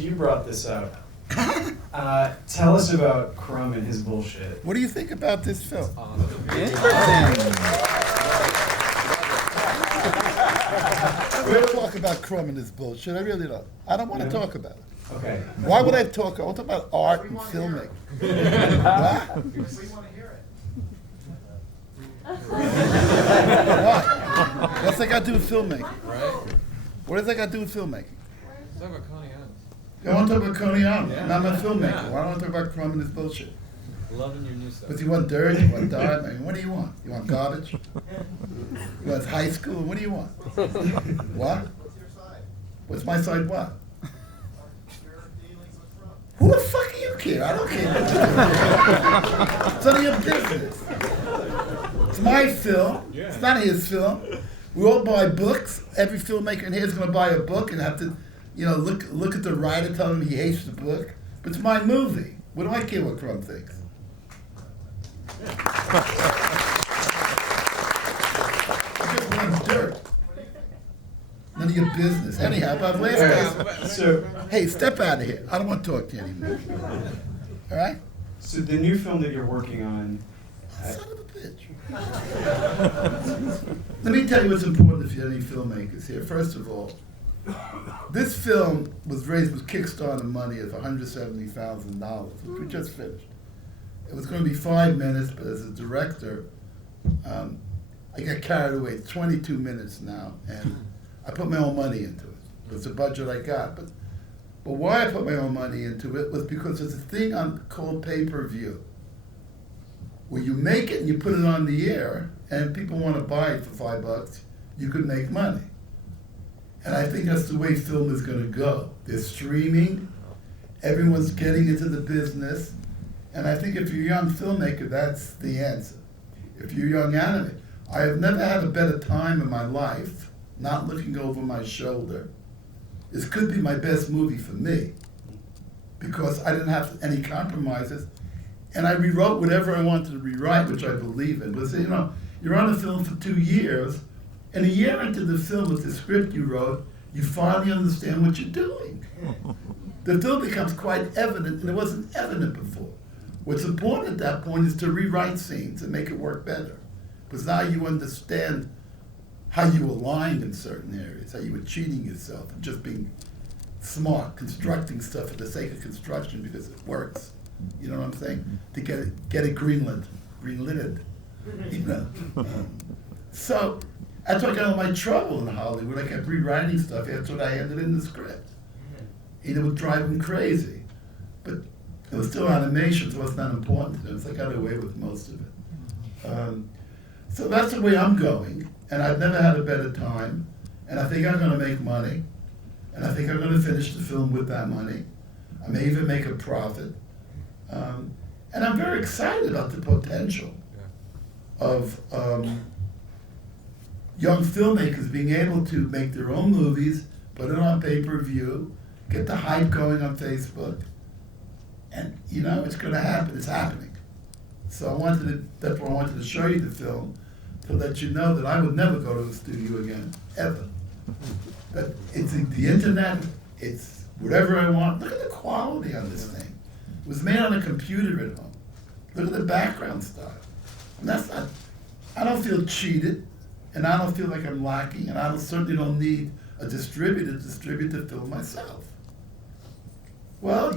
you brought this up. Tell us about Crumb and his bullshit. What do you think about this film? We're going to talk about Crumb and his bullshit. I really don't. I don't want to talk about it. Okay. Why would I talk? I want to talk about art and filmmaking. What? We want to hear it. What? What's that got to do with filmmaking? Right? What does that got to do with filmmaking? Talk about Coney Island. I want to talk about Coney Island. Yeah. And I'm a filmmaker. Yeah. Why don't I want to talk about Crumb and his bullshit? Loving your new stuff. But you want dirt? You want dirt? I mean, what do you want? You want garbage? You want high school? What do you want? What? What's your side? What's my side what? Your dealings with Trump. Who the fuck do you care? I don't care. It's none of your business. It's my film. Yeah. It's not his film. We all buy books. Every filmmaker in here is going to buy a book and have to, look at the writer, tell him he hates the book. But it's my movie. What do I care what Crumb thinks? I just want dirt. None of your business. Anyhow, about last day. So, Hey, step out of here. I don't want to talk to you anymore. All right? so the new film that you're working on, Son of a bitch. Let me tell you what's important if you're any filmmakers here. First of all, this film was raised with Kickstarter money of $170,000, which we just finished. It was going to be 5 minutes, but as a director, I got carried away. It's 22 minutes now, and I put my own money into it. It was the budget I got. But why I put my own money into it was because there's a thing called pay-per-view, where you make it and you put it on the air, and people want to buy it for $5, you could make money. And I think that's the way film is going to go. They're streaming, everyone's getting into the business, and I think if you're a young filmmaker, that's the answer. If you're a young animator, I have never had a better time in my life, not looking over my shoulder. This could be my best movie for me, because I didn't have any compromises, and I rewrote whatever I wanted to rewrite, which I believe in. But you're on a film for 2 years, and a year into the film with the script you wrote, you finally understand what you're doing. The film becomes quite evident, and it wasn't evident before. What's important at that point is to rewrite scenes and make it work better. Because now you understand how you aligned in certain areas, how you were cheating yourself and just being smart, constructing stuff for the sake of construction because it works. You know what I'm saying? To get it greenlit. So that's why I got all my trouble in Hollywood. I kept rewriting stuff after what I handed in the script. And it would drive them crazy. But it was still animation, so it's not important to them, so I got away with most of it. So that's the way I'm going, and I've never had a better time, and I think I'm going to make money, and I think I'm going to finish the film with that money. I may even make a profit. And I'm very excited about the potential of young filmmakers being able to make their own movies, put it on pay-per-view, get the hype going on Facebook, and it's going to happen. It's happening. So that's why I wanted to show you the film, to let you know that I would never go to a studio again, ever. But it's the internet, it's whatever I want. Look at the quality on this thing. It was made on a computer at home. Look at the background style. And I don't feel cheated, and I don't feel like I'm lacking, and I certainly don't need a distributor to distribute the film myself. Well,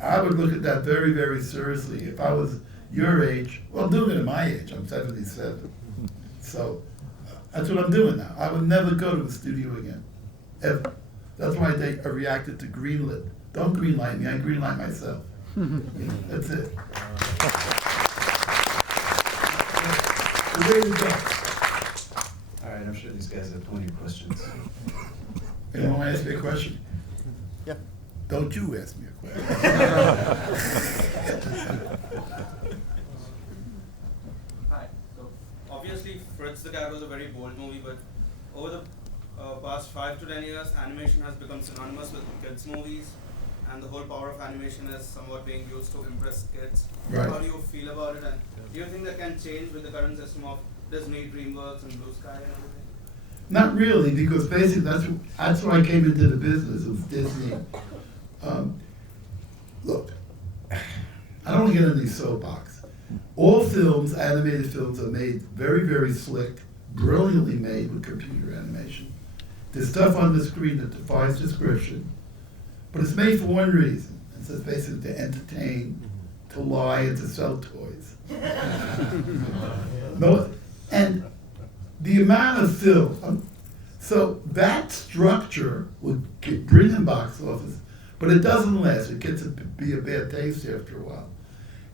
I would look at that very, very seriously. If I was your age, well, doing it at my age, I'm 77. So that's what I'm doing now. I would never go to a studio again, ever. That's why I reacted to greenlit. Don't greenlight me, I greenlight myself. That's it. The way to go. all right, I'm sure these guys have plenty of questions. Anyone want to ask me a question? Yeah. Don't you ask me a question. Hi. So obviously, Fritz the Cat was a very bold movie, but over the past 5 to 10 years, animation has become synonymous with kids' movies, and the whole power of animation is somewhat being used to impress kids. Right. How do you feel about it, and do you think that can change with the current system of Disney, DreamWorks, and Blue Sky and everything? Not really, because basically that's why I came into the business. It was Disney. Look, I don't want to get into these soapbox. All films, animated films, are made very, very slick, brilliantly made with computer animation. There's stuff on the screen that defies description, but it's made for one reason. It's basically to entertain, to lie, and to sell toys. No, and the amount of film, so that structure would bring in box office, but it doesn't last. It gets to be a bad taste after a while.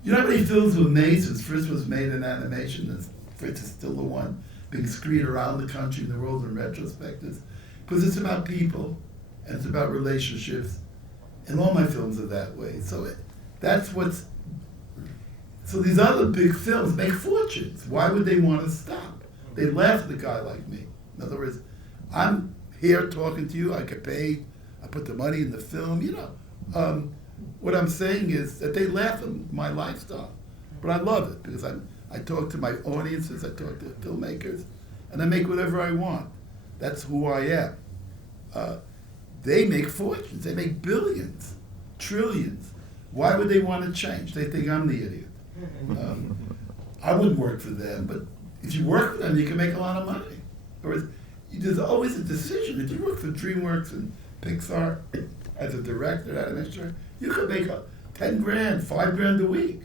You know how many films were made since Fritz was made in animation, and Fritz is still the one being screened around the country and the world in retrospectives? Because it's about people, and it's about relationships, and all my films are that way. So so these other big films make fortunes. Why would they want to stop? They laugh at a guy like me. In other words, I'm here talking to you, I get paid, I put the money in the film, you know. What I'm saying is that they laugh at my lifestyle, but I love it because I talk to my audiences, I talk to filmmakers, and I make whatever I want. That's who I am. They make fortunes, they make billions, trillions. Why would they want to change? They think I'm the idiot. I wouldn't work for them, but if you work for them, you can make a lot of money. Or there's always a decision. If you work for DreamWorks and Pixar as a director, administrator, you could make 10 grand, 5 grand a week.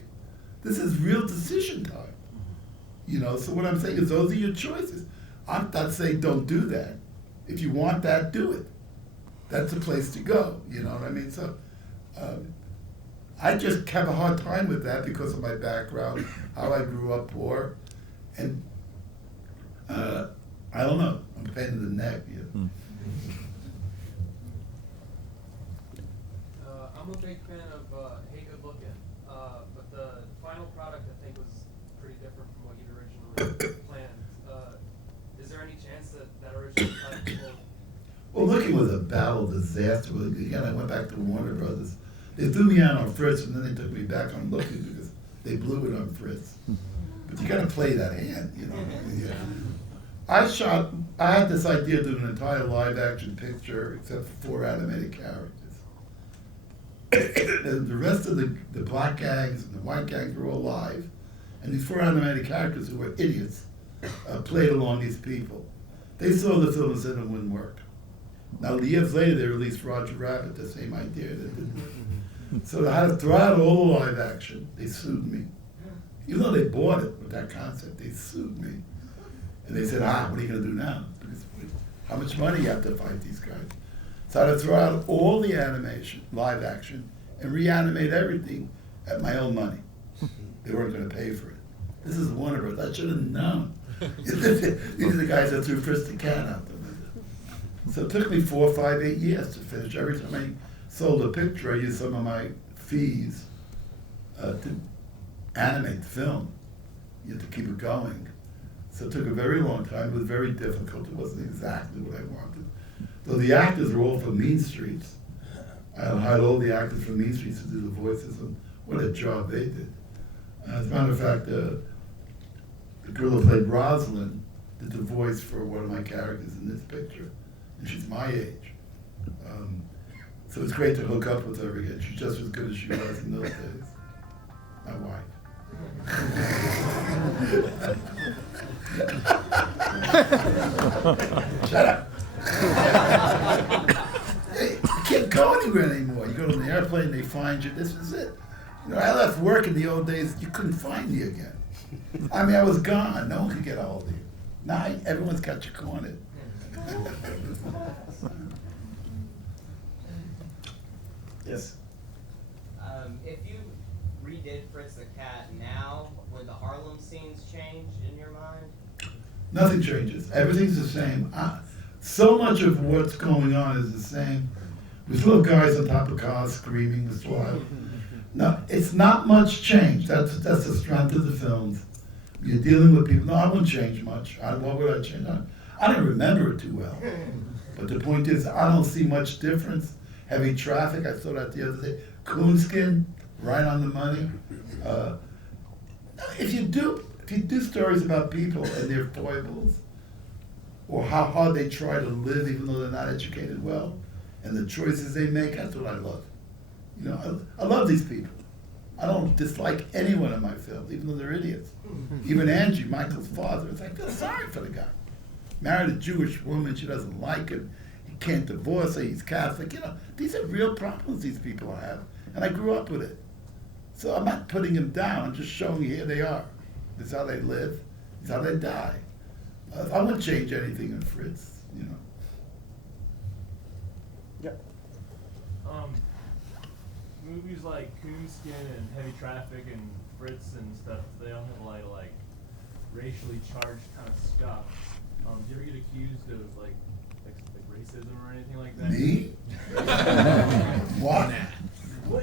This is real decision time. You know, so what I'm saying is those are your choices. I'm not saying don't do that. If you want that, do it. That's the place to go, you know what I mean? So I just have a hard time with that because of my background, how I grew up poor, and I don't know, I'm a pain in the neck. You know? I'm a big fan of Hey Good Looking, but the final product I think was pretty different from what you'd originally planned. Is there any chance that original cut will... Well, Looking was a battle disaster. Again, I went back to Warner Brothers. They threw me out on Fritz, and then they took me back on Looking because they blew it on Fritz. But you got to play that hand, you know. Yeah. I had this idea to do an entire live-action picture except for 4 animated characters. And the rest of the black gangs and the white gangs were all live, and these 4 animated characters who were idiots played along these people. They saw the film and said it wouldn't work. Now, years later, they released Roger Rabbit, the same idea. That didn't. So I had to throw out all the live action. They sued me. Even though they bought it with that concept, they sued me. And they said, what are you going to do now? Because how much money you have to fight these guys? So I had to throw out all the animation, live action, and reanimate everything at my own money. They weren't going to pay for it. This is Warner Bros. I should have known. These are the guys that threw Fritz the cat out the window. So it took me 4, 5, 8 years to finish. Every time I sold a picture, I used some of my fees to animate the film, you had to keep it going. So it took a very long time. It was very difficult. It wasn't exactly what I wanted. Though the actors were all from Mean Streets. I hired all the actors from Mean Streets to do the voices, and what a job they did. As a matter of fact, the girl who played Rosalind did the voice for one of my characters in this picture, and she's my age. So it's great to hook up with her again. She's just as good as she was in those days. My wife. Shut up. Hey, you can't go anywhere anymore. You go to the airplane, they find you. This is it. You know, I left work in the old days. You couldn't find me again. I mean, I was gone. No one could get a hold of you. Now everyone's got you cornered. Yes. If you redid Fritz the Cat now, would the Harlem scenes change in your mind? Nothing changes. Everything's the same. So much of what's going on is the same. We still have guys on top of cars screaming. We still have. No, it's not much change. That's the strength of the films. You're dealing with people. No, I wouldn't change much. What would I change? I don't remember it too well. But the point is, I don't see much difference. Heavy traffic, I saw that the other day. Coonskin, right on the money. If you do stories about people and their foibles, or how hard they try to live even though they're not educated well, and the choices they make, that's what I love. You know, I love these people. I don't dislike anyone in my film, even though they're idiots. Even Angie, Michael's father, it's like, I feel sorry for the guy. Married a Jewish woman, she doesn't like him. He can't divorce her, he's Catholic. You know, these are real problems these people have, and I grew up with it. So I'm not putting them down, I'm just showing you here they are. This is how they live, this is how they die. I wouldn't change anything in Fritz, you know. Movies like Coonskin and Heavy Traffic and Fritz and stuff, they all have a lot of like racially charged kind of stuff. Do you ever get accused of like racism or anything like that? Me? What? Well,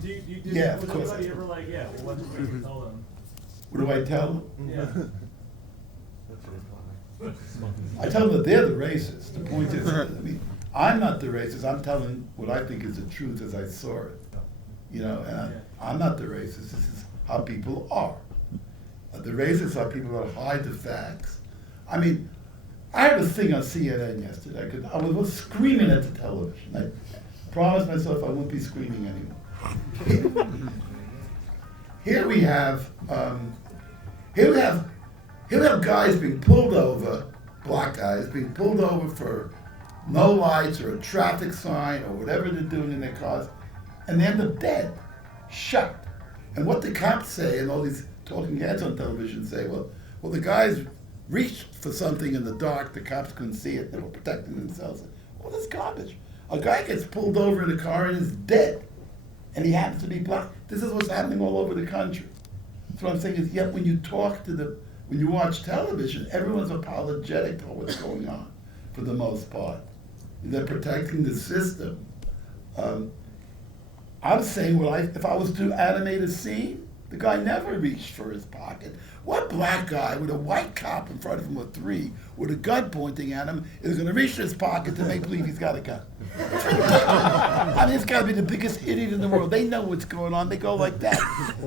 do you Yeah, of was course anybody I do. ever like, yeah, well, what's what you tell them? What do I tell them? Yeah. I tell them that they're the racist. The point is, I mean, I'm not the racist. I'm telling what I think is the truth as I saw it. You know, and I'm not the racist. This is how people are. The racists are people that hide the facts. I mean, I heard a thing on CNN yesterday. I was screaming at the television. I promised myself I wouldn't be screaming anymore. Here we have guys being pulled over, black guys being pulled over for no lights or a traffic sign or whatever they're doing in their cars, and they end up dead, shot. And what the cops say, and all these talking heads on television say, well, the guys reached for something in the dark, the cops couldn't see it, they were protecting themselves. All this garbage. A guy gets pulled over in a car and is dead, and he happens to be black. This is what's happening all over the country. So what I'm saying is, yet when you when you watch television, everyone's apologetic to what's going on, for the most part. They're protecting the system. I'm saying, if I was to animate a scene, the guy never reached for his pocket. What black guy with a white cop in front of him with three, with a gun pointing at him, is going to reach for his pocket to make believe he's got a gun? I mean, it's got to be the biggest idiot in the world. They know what's going on. They go like that.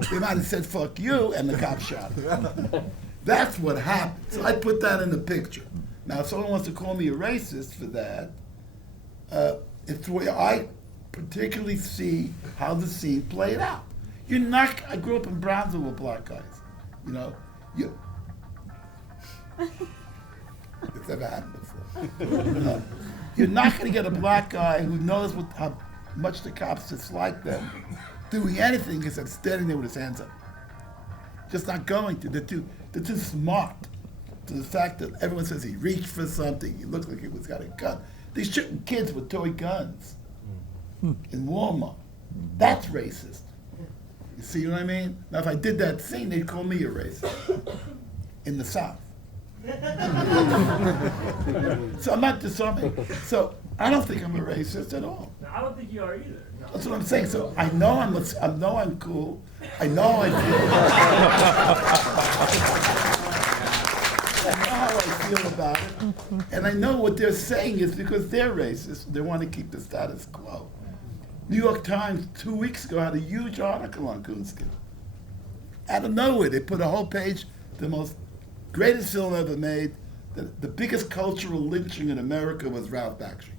They might have said, "Fuck you," and the cop shot him. That's what happened. So I put that in the picture. Now, if someone wants to call me a racist for that, it's the way I particularly see how the scene played out. I grew up in Brownsville with black guys. You know, it's never happened before. No. You're not going to get a black guy who knows how much the cops dislike them doing anything except standing there with his hands up. Just not going to. They're too smart to the fact that everyone says he reached for something, he looked like he was got a gun. They're shooting kids with toy guns in Walmart. That's racist. You see what I mean? Now, if I did that scene, they'd call me a racist in the South. So I'm not disarming. So I don't think I'm a racist at all. No, I don't think you are either. No. That's what I'm saying. So I know I'm cool. I know I know how I feel about it. And I know what they're saying is because they're racist. They want to keep the status quo. New York Times 2 weeks ago had a huge article on Coonskin. Out of nowhere, they put a whole page, the most greatest film ever made, the biggest cultural lynching in America was Ralph Bakshi.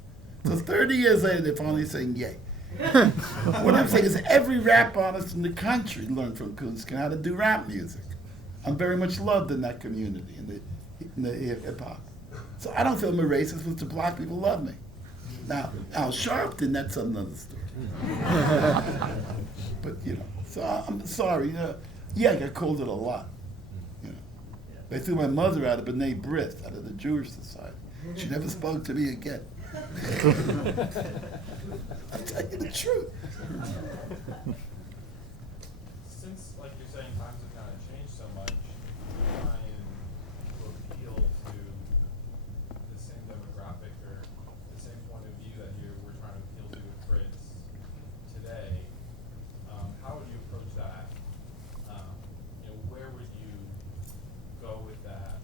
So 30 years later, they're finally saying yay. What I'm saying is every rap artist in the country learned from Coonskin how to do rap music. I'm very much loved in that community, in the hip-hop. So I don't feel I'm a racist because the black people love me. Now, Al Sharpton, that's another story. But, you know, so I'm sorry. Yeah, I got called it a lot. You know. They threw my mother out of B'nai B'rith, out of the Jewish Society. She never spoke to me again. I'll tell you the truth. Since, like you're saying, times have kind of changed so much, trying to appeal to the same demographic or the same point of view that we're trying to appeal to with Fritz today, how would you approach that? Where would you go with that?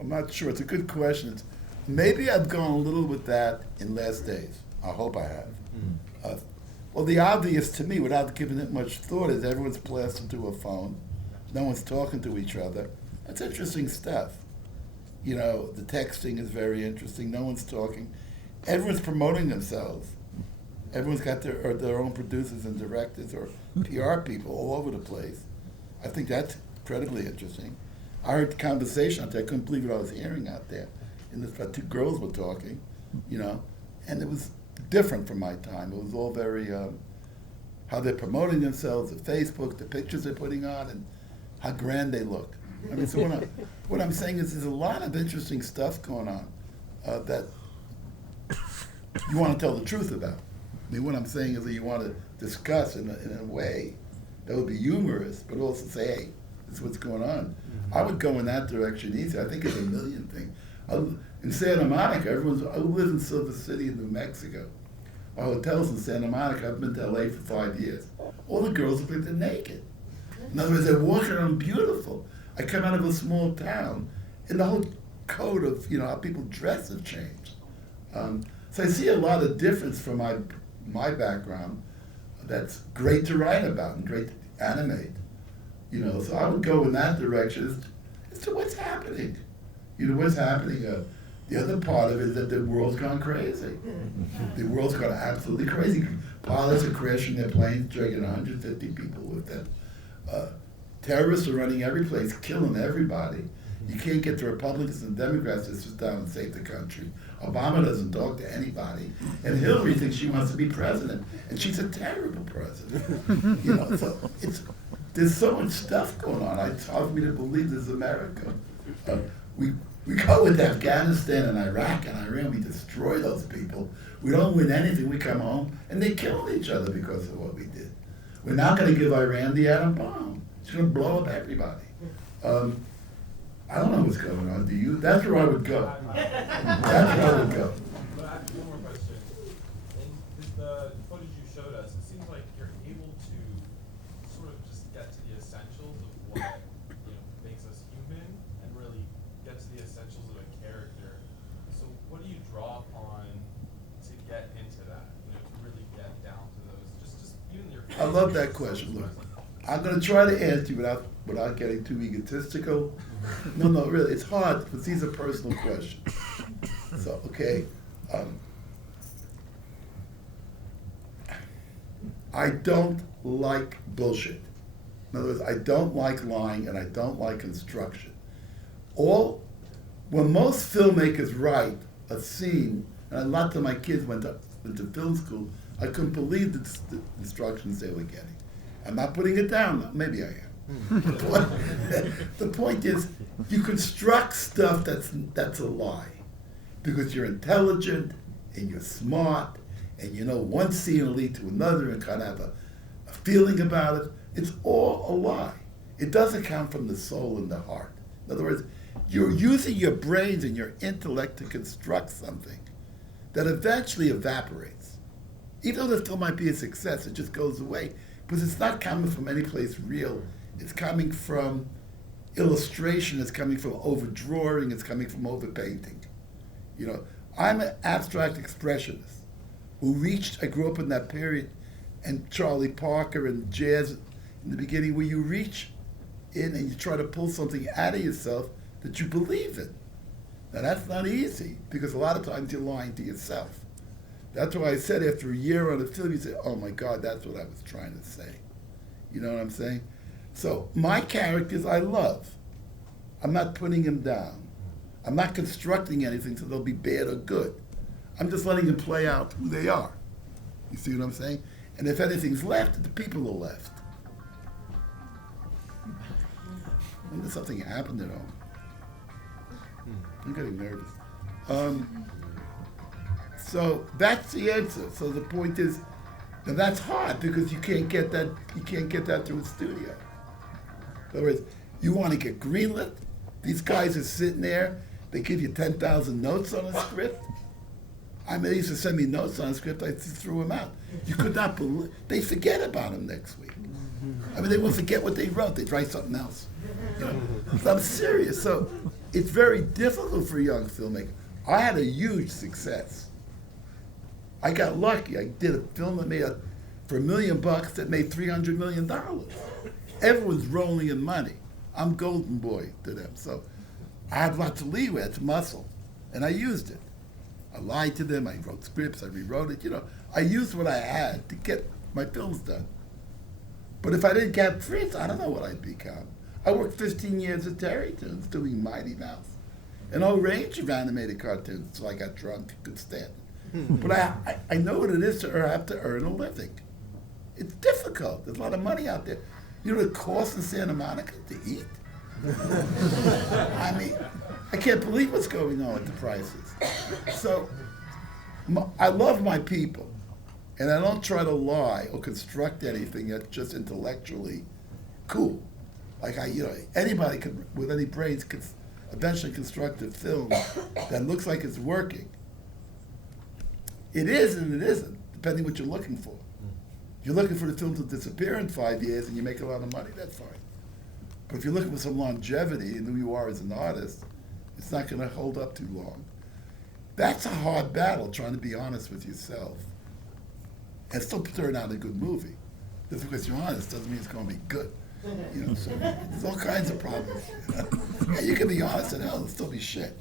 I'm not sure. It's a good question. Maybe I've gone a little with that in Last Days. I hope I have. Well, the obvious to me, without giving it much thought, is everyone's plastered to a phone. No one's talking to each other. That's interesting stuff. You know, the texting is very interesting. No one's talking. Everyone's promoting themselves. Everyone's got their own producers and directors or PR people all over the place. I think that's incredibly interesting. I heard the conversation out there. I couldn't believe what I was hearing out there. And the two girls were talking, you know, and it was different from my time. It was all very, how they're promoting themselves, the Facebook, the pictures they're putting on, and how grand they look. I mean, so what I'm saying is there's a lot of interesting stuff going on that you want to tell the truth about. I mean, what I'm saying is that you want to discuss in a way that would be humorous, but also say, hey, this is what's going on. I would go in that direction easy. I think it's a million thing. In Santa Monica, I live in Silver City in New Mexico. Our hotel's in Santa Monica. I've been to LA for 5 years. All the girls look like they're naked. In other words, they're walking around beautiful. I come out of a small town, and the whole code of, you know, how people dress have changed. So I see a lot of difference from my background. That's great to write about and great to animate. You know, so I would go in that direction as to what's happening. You know, what's happening. The other part of it is that the world's gone crazy. The world's gone absolutely crazy. Pilots are crashing their planes, dragging 150 people with them. Terrorists are running every place, killing everybody. You can't get the Republicans and Democrats to sit down and save the country. Obama doesn't talk to anybody. And Hillary thinks she wants to be president. And she's a terrible president. You know, so there's so much stuff going on. It's hard for me to believe this is America. We go with Afghanistan and Iraq and Iran, we destroy those people. We don't win anything, we come home, and they kill each other because of what we did. We're not going to give Iran the atom bomb. It's going to blow up everybody. I don't know what's going on. Do you? That's where I would go. That's where I would go. But I have one more question. In the footage you showed us, it seems like you're able to sort of just get to the essentials of what, you know, makes us human and really get to the essentials of a character. So what do you draw upon to get into that? You know, to really get down to those, just even your. I love that question. Look, I'm going to try to answer you without getting too egotistical. No, really, it's hard because these are personal questions. So, okay. I don't like bullshit. In other words, I don't like lying and I don't like construction. When most filmmakers write a scene, and a lot of my kids went to film school, I couldn't believe the instructions they were getting. I'm not putting it down, maybe I am. The point is, you construct stuff that's a lie because you're intelligent and you're smart and you know one scene will lead to another and kind of have a feeling about it. It's all a lie. It doesn't come from the soul and the heart. In other words, you're using your brains and your intellect to construct something that eventually evaporates. Even though the film might be a success, it just goes away because it's not coming from any place real. It's coming from illustration, it's coming from overdrawing, it's coming from overpainting. You know, I'm an abstract expressionist I grew up in that period, and Charlie Parker and jazz in the beginning, where you reach in and you try to pull something out of yourself that you believe in. Now that's not easy, because a lot of times you're lying to yourself. That's why I said after a year on a film, you say, oh my God, that's what I was trying to say. You know what I'm saying? So my characters I love. I'm not putting them down. I'm not constructing anything so they'll be bad or good. I'm just letting them play out who they are. You see what I'm saying? And if anything's left, the people are left. I wonder if something happened at home. I'm getting nervous. So that's the answer. So the point is, now that's hard because you can't get that through a studio. In other words, you want to get greenlit. These guys are sitting there. They give you 10,000 notes on a script. I mean, they used to send me notes on a script. I just threw them out. You could not believe. They forget about them next week. I mean, they will forget what they wrote. They'd write something else. You know? So I'm serious. So it's very difficult for a young filmmaker. I had a huge success. I got lucky. I did a film that made for $1 million that made $300 million. Everyone's rolling in money. I'm golden boy to them. So I had lots of leeway. It's muscle, and I used it. I lied to them. I wrote scripts. I rewrote it. I used what I had to get my films done. But if I didn't get Fritz, I don't know what I'd become. I worked 15 years at Terrytoons doing Mighty Mouse, and a whole range of animated cartoons until I got drunk and could stand it. But I know what it is to have to earn a living. It's difficult. There's a lot of money out there. You know what it costs in Santa Monica to eat? I mean, I can't believe what's going on with the prices. So, I love my people, and I don't try to lie or construct anything that's just intellectually cool. Like anybody with any brains could eventually construct a film that looks like it's working. It is and it isn't, depending what you're looking for. If you're looking for the film to disappear in 5 years and you make a lot of money, that's fine. But if you're looking for some longevity in who you are as an artist, it's not going to hold up too long. That's a hard battle, trying to be honest with yourself and still turn out a good movie. Just because you're honest doesn't mean it's going to be good. So there's all kinds of problems. Yeah, you can be honest and hell, it'll still be shit.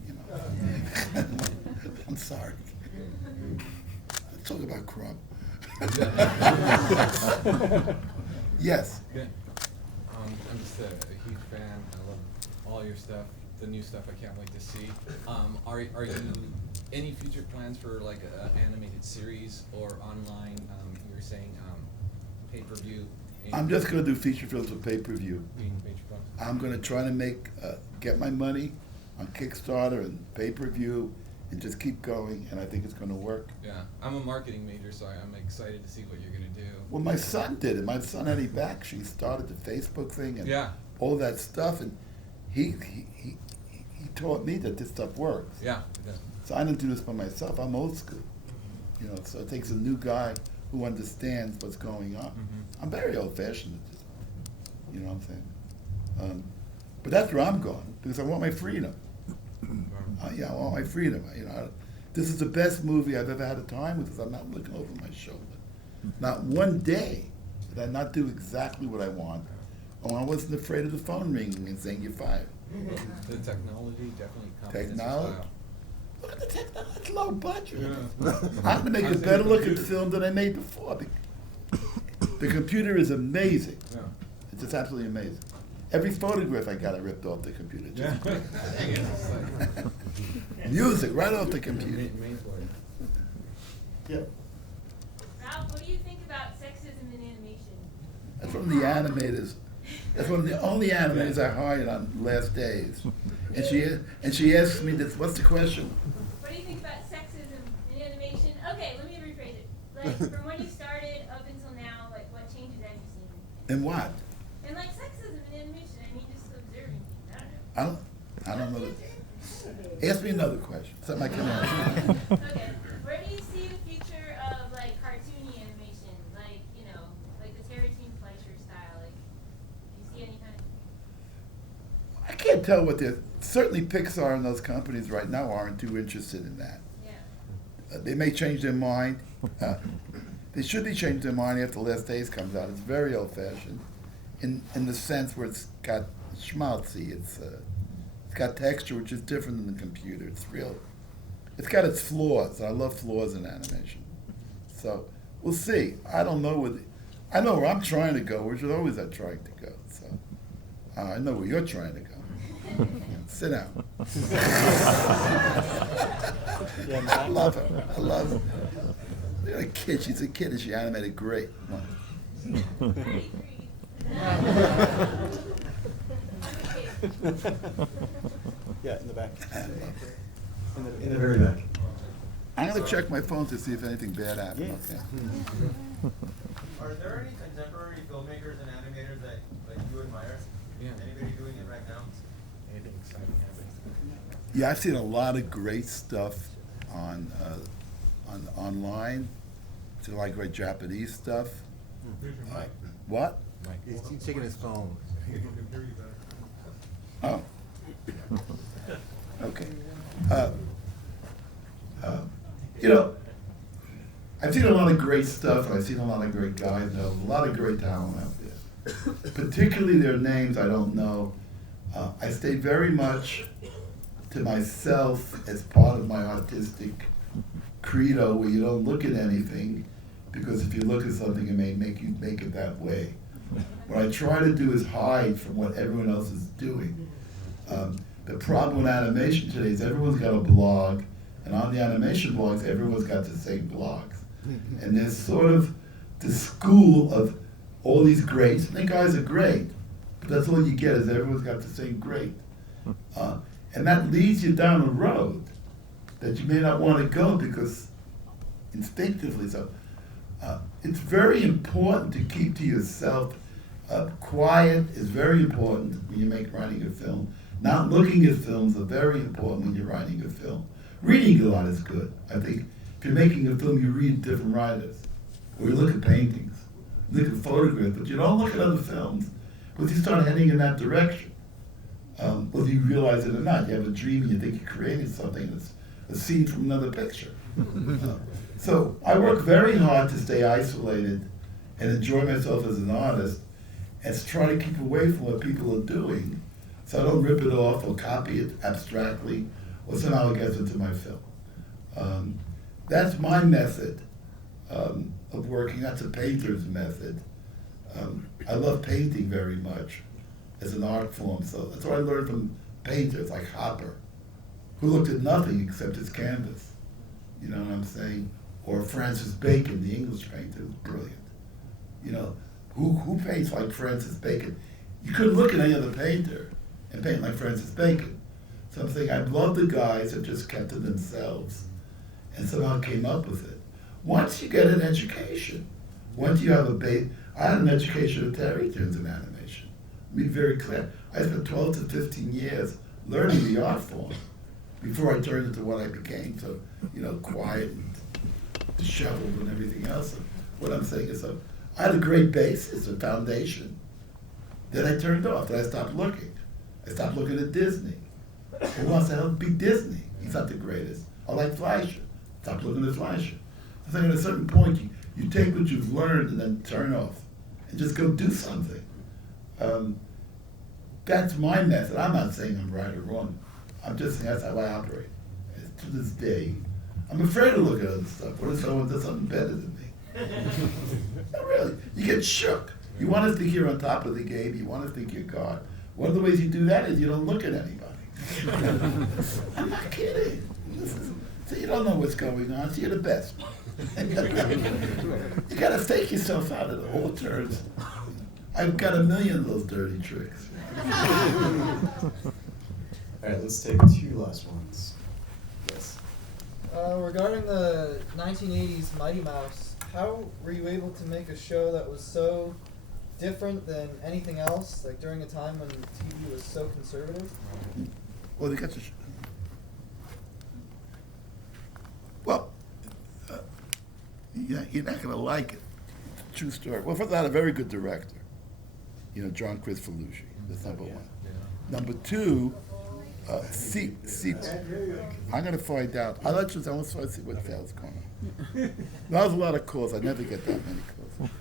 I'm sorry. Let's talk about Crumb. Yes. Good. I'm just a huge fan. I love all your stuff. The new stuff I can't wait to see. Are you any future plans for like an animated series or online? You were saying pay-per-view. I'm just going to do feature films with pay-per-view. I'm going to try to get my money on Kickstarter and pay-per-view and just keep going, and I think it's going to work. Yeah, I'm a marketing major, so I'm excited to see what you're going to do. Well, my son did it. My son Bakshi started the Facebook thing and all that stuff, and he taught me that this stuff works. Yeah, it does. So I didn't do this by myself. I'm old school, so it takes a new guy who understands what's going on. Mm-hmm. I'm very old-fashioned at this point. You know what I'm saying? But that's where I'm going, because I want my freedom. I want my freedom. This is the best movie I've ever had a time with, because I'm not looking over my shoulder. Not one day did I not do exactly what I want. I wasn't afraid of the phone ringing and saying you're fired. The technology definitely complements your Technology? style. Look at the technology. It's low budget. I'm going to make a better looking film than I made before. The computer is amazing. Yeah. It's just absolutely amazing. Every photograph I got, I ripped off the computer. Just music, right off the computer. Yep. Ralph, what do you think about sexism in animation? That's one of the animators. That's one of the only animators I hired on Last Days. And she asked me this, what's the question? What do you think about sexism in animation? Okay, let me rephrase it. Like, from when you started up until now, like, what changes have you seen? And what? And like sexism in animation, I mean, just observing. I don't know. I don't know. Ask me another question. Something I can answer. Okay, where do you see the future of like cartoony animation? Like, like the Terry-Toon Fleischer style? Like, do you see any kind of... I can't tell what they're... Certainly Pixar and those companies right now aren't too interested in that. Yeah. They may change their mind. They should be changing their mind after Last Days comes out. It's very old-fashioned in the sense where it's got schmaltzy. It's got texture, which is different than the computer. It's real. It's got its flaws. I love flaws in animation. So we'll see. I don't know I know where I'm trying to go, which is always I'm trying to go. So I know where you're trying to go. Sit down. I love her. I love her. Look at a kid. She's a kid and she animated great. Yeah, in the back. In the very back. I'm going to check my phone to see if anything bad happened. Yeah. Okay. Are there any contemporary filmmakers and animators that you admire? Yeah. Anybody doing it right now? Anything exciting happening? Yeah, I've seen a lot of great stuff on online. I've seen a lot of great Japanese stuff. Mike. What? Mike. He's taking his phone. Oh. Okay. I've seen a lot of great stuff, and I've seen a lot of great guys. There's a lot of great talent out there. Particularly their names I don't know. I stay very much to myself as part of my artistic credo, where you don't look at anything, because if you look at something, it may make you make it that way. What I try to do is hide from what everyone else is doing. The problem with animation today is everyone's got a blog, and on the animation blogs, everyone's got the same blogs. And there's sort of the school of all these greats, and the guys are great, but that's all you get is everyone's got the same great. And that leads you down a road that you may not want to go because instinctively so. It's very important to keep to yourself. Quiet is very important when you're writing a film. Not looking at films are very important when you're writing a film. Reading a lot is good. I think if you're making a film, you read different writers. Or you look at paintings, look at photographs, but you don't look at other films. Because you start heading in that direction. Whether you realize it or not, you have a dream and you think you created something that's a scene from another picture. So I work very hard to stay isolated and enjoy myself as an artist and try to keep away from what people are doing so I don't rip it off or copy it abstractly or somehow it gets into my film. That's my method of working. That's a painter's method. I love painting very much as an art form, so that's what I learned from painters like Hopper, who looked at nothing except his canvas. You know what I'm saying? Or Francis Bacon, the English painter, was brilliant. You know, who paints like Francis Bacon? You couldn't look at any other painter and paint like Francis Bacon. So I'm saying I love the guys that just kept to themselves and somehow came up with it. Once you get an education, once you have a base, I had an education at Terry Turns in animation. Be very clear. I spent 12 to 15 years learning the art form before I turned into what I became. So, you know, quiet and disheveled and everything else. And what I'm saying is, I had a great basis, a foundation. Then I turned off. Then I stopped looking. I stopped looking at Disney. Who wants to help be Disney? He's not the greatest. I like Fleischer. Stop looking at Fleischer. I think at a certain point, you take what you've learned and then turn off and just go do something. That's my method. I'm not saying I'm right or wrong. I'm just saying that's how I operate. And to this day, I'm afraid to look at other stuff. What if someone does something better than me? Not really. You get shook. You want to think you're on top of the game. You want to think you're God. One of the ways you do that is you don't look at anybody. I'm not kidding. So you don't know what's going on, so you're the best. You got to fake yourself out at all turns. I've got a million of those dirty tricks. All right, let's take two last ones. Yes. Regarding the 1980s Mighty Mouse, how were you able to make a show that was so different than anything else, like during a time when TV was so conservative? Well, they got to. Well, you're not going to like it. True story. Well, first, I had a very good director. You know, John Chrisfalucci. That's number one. Number two, see, I'm going to find out. I want to see what the hell's going on. That was a lot of calls. I never get that many calls.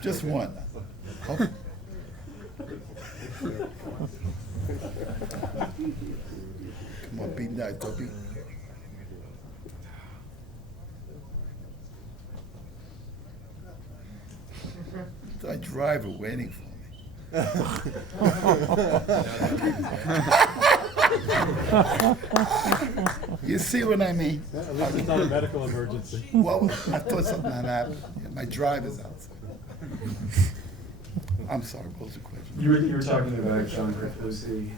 Just one. Oh. Come on, be nice, don't be. My driver waiting for me. You see what I mean? At least it's not a medical emergency. Well, I thought something had happened. My driver's outside. I'm sorry, what was the question? You were talking about John Chrisfalucci.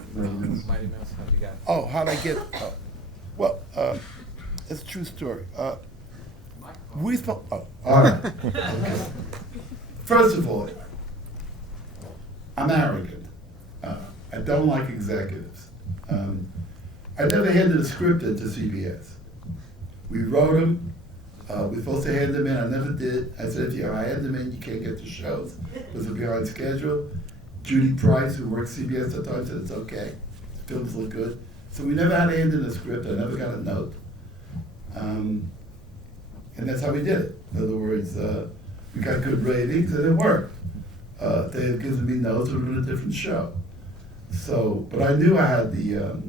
Mighty Mouse, how'd you get? Oh, how'd I get? Well, it's a true story. We spoke. Oh, all right. First of all, I'm arrogant. I don't like executives. I never handed a script into CBS. We wrote them. We're supposed to hand them in. I never did. I said, if I hand them in, you can't get the shows because we're behind schedule. Judy Price, who worked CBS at the time, said it's okay. The films look good. So we never had to hand in a script. I never got a note. And that's how we did it. In other words, We got good ratings, and it worked. They had given me notes, it would have been a different show. So, but I knew I had the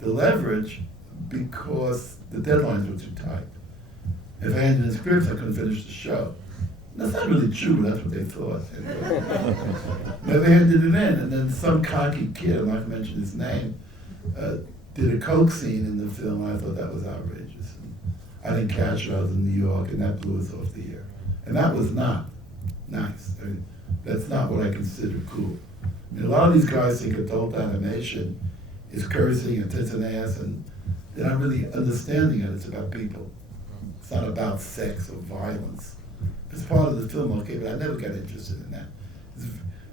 leverage because the deadlines were too tight. If I handed in scripts, I couldn't finish the show. That's not really true, but that's what they thought. Never handed it in, and then some cocky kid, I'm not going to mention his name, did a coke scene in the film. I thought that was outrageous. And I didn't catch it. I was in New York, and that blew us off the air. And that was not nice. I mean, that's not what I consider cool. I mean, a lot of these guys think adult animation is cursing and tits and ass, and they're not really understanding it. It's about people. It's not about sex or violence. It's part of the film, okay, but I never got interested in that.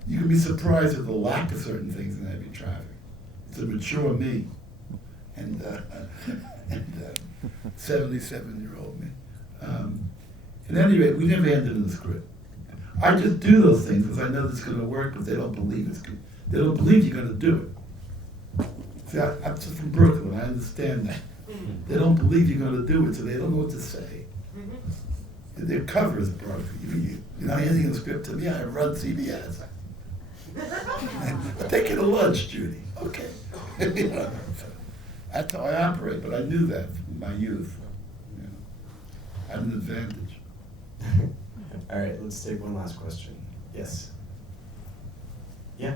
You can be surprised at the lack of certain things in heavy traffic. It's a mature me, and 77-year-old me. At any rate, we never ended in the script. I just do those things because I know it's going to work, but they don't believe it's good. They don't believe you're going to do it. See, I'm just from Brooklyn. I understand that. They don't believe you're going to do it, so they don't know what to say. Their cover is broken. You're not handing a script to me. I run CBS. Take you to lunch, Judy. Okay. You know, that's how I operate. But I knew that from my youth. You know, I had an advantage. All right, let's take one last question. Yes. Yeah.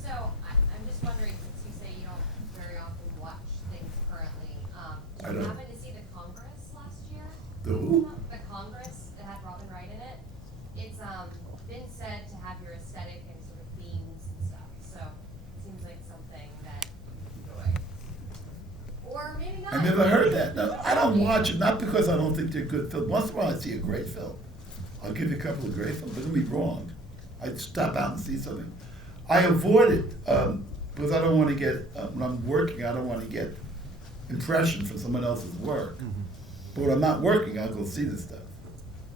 So I'm just wondering, since you say you don't very often watch things currently, I did you don't. happen to see the Congress last year? The who? The Congress that had Robin Wright in it. It's been said to have your aesthetic and sort of themes and stuff. So it seems like something that you enjoy. Or maybe not. I never heard that. No, I don't watch it, not because I don't think they're good films. Once in a while I see a great film. I'll give you a couple of great films, but it'll be wrong. I'd stop out and see something. I avoid it because I don't want to get, when I'm working, I don't want to get impression from someone else's work. But when I'm not working, I'll go see this stuff.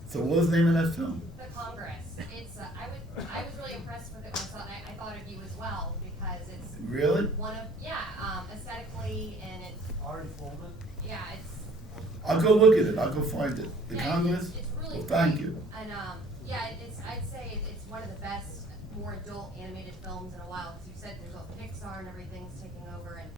So what was the name of that film? The Congress. It's I was really impressed with it myself, and I thought of you as well because it's Really? one of aesthetically and it's Ari Folman. yeah it's I'll go look at it. I'll go find it. The yeah, Congress? It's really Well, thank great. you. And I'd say it's one of the best more adult animated films in a while because you said there's all Pixar and everything's taking over and